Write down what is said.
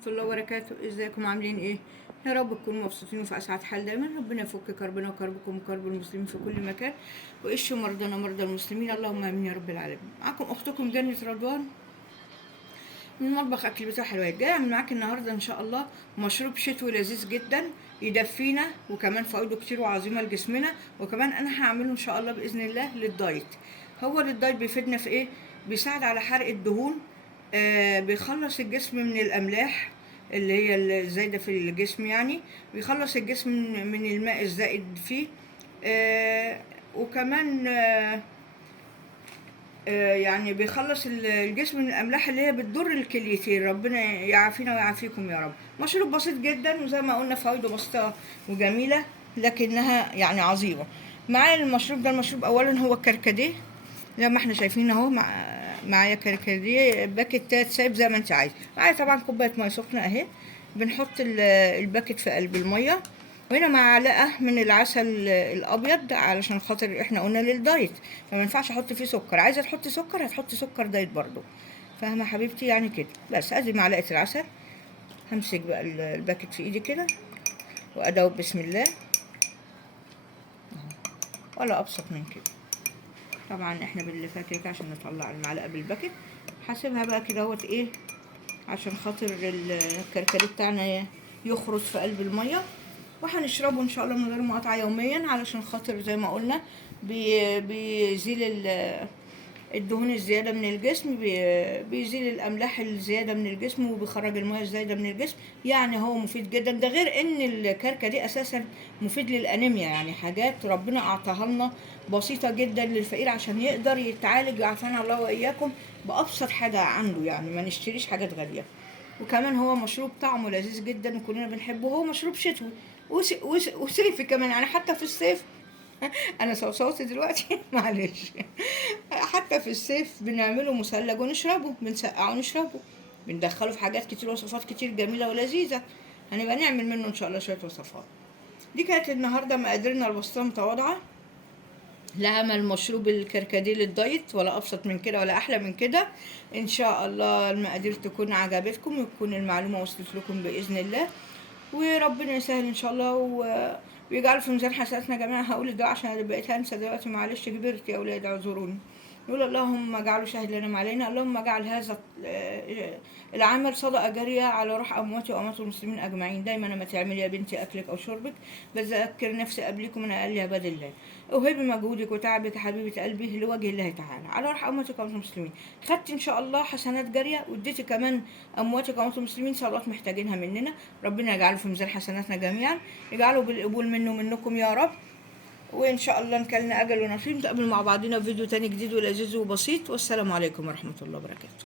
ورحمة الله وبركاته. ازيكم عاملين ايه؟ يا رب تكونوا مبسوطين وفي اسعد حال دايما. ربنا يفك كربنا وكربكم وكرب المسلمين في كل مكان، واشفوا مرضانا مرضى المسلمين، اللهم امين يا رب العالمين. معاكم اختكم جنة رضوان من مطبخ اكل بتاع حلويات. جاي اعمل معاكي النهارده ان شاء الله مشروب شتوي لذيذ جدا يدفينا، وكمان فوائده كتير وعظيمه لجسمنا، وكمان انا هعمله ان شاء الله باذن الله للدايت. هو للدايت بيفيدنا في ايه؟ بيساعد على حرق الدهون، بيخلص الجسم من الاملاح اللي هي الزايده في الجسم، يعني بيخلص الجسم من الماء الزائد فيه. وكمان يعني بيخلص الجسم من الاملاح اللي هي بتضر الكليتين. ربنا يعافينا ويعافيكم يا رب. مشروب بسيط جدا، وزي ما قلنا فوائده بسيطه وجميله لكنها يعني عظيمه. معايا المشروب ده، المشروب اولا هو الكركديه زي ما احنا شايفين اهو. معايا كركديه باكيتات سايب زي ما انت عايز. معايا طبعا كوبايه ميه سخنه اهي. بنحط الباكيت في قلب الميه، وهنا معلقه من العسل الابيض علشان خاطر احنا قلنا للدايت، فما ينفعش احط فيه سكر. عايزه تحطي سكر هتحطي سكر دايت برضو، فاهمه حبيبتي؟ يعني كده بس. ادي معلقه العسل. همسك بقى الباكيت في ايدي كده وادوب بسم الله، ولا ابسط من كده. طبعا احنا بنلفها كده عشان نطلع المعلقه بالباكيت. هسيبها بقى كده اهوت ايه، عشان خاطر الكركديه بتاعنا يخرج في قلب الميه، وهنشربه ان شاء الله من غير مقاطعه يوميا، علشان خاطر زي ما قلنا بيزيل الدهون الزياده من الجسم، بيزيل الاملاح الزياده من الجسم، وبيخرج الميه الزايده من الجسم. يعني هو مفيد جدا. ده غير ان الكركديه اساسا مفيد للانيميا، يعني حاجات ربنا اعطاها لنا بسيطه جدا للفقير عشان يقدر يتعالج، وعافانا الله واياكم بابسط حاجه عنده. يعني ما نشتريش حاجات غاليه. وكمان هو مشروب طعمه لذيذ جدا وكلنا بنحبه. هو مشروب شتوي وصيفي كمان، يعني حتى في الصيف انا صوصوت دلوقتي معلش. حتى في الصيف بنعمله مثلج ونشربه، بنسقعه ونشربه، بندخله في حاجات كتير، وصفات كتير جميله ولذيذه. هنبقى نعمل منه ان شاء الله شويه وصفات. دي كانت النهارده مقاديرنا البسيطه متواضعه لعمل مشروب الكركديه للدايت، ولا ابسط من كده ولا احلى من كده. ان شاء الله المقادير تكون عجبتكم وتكون المعلومه وصلت لكم باذن الله، وربنا يسهل ان شاء الله ويجعل في ميزان حسناتنا جميعا. هقول الدعاء عشان انا بقيت هنسى دلوقتي، معلش كبرت يا اولاد اعذروني. نقول اللهم اجعله شاهد لنا علينا، اللهم اجعل هذا العمل صدقه جاريه على روح امواتي واموات المسلمين اجمعين. دايما لما تعملي يا بنتي اكلك او شربك بذكر نفسي قبلكم من اقل عباد الله. اوهبي مجهودك وتعبك يا حبيبه قلبي لوجه الله تعالى على روح امواتك واموات المسلمين. خدتي ان شاء الله حسنات جاريه، واديتي كمان امواتك واموات المسلمين صلوات محتاجينها مننا. ربنا يجعله في ميزان حسناتنا جميعا، يجعله بالقبول منه ومنكم يا رب. وان شاء الله نكلنا اجل ونصيب. نتقابل مع بعضنا في فيديو تاني جديد ولذيذ وبسيط. والسلام عليكم ورحمه الله وبركاته.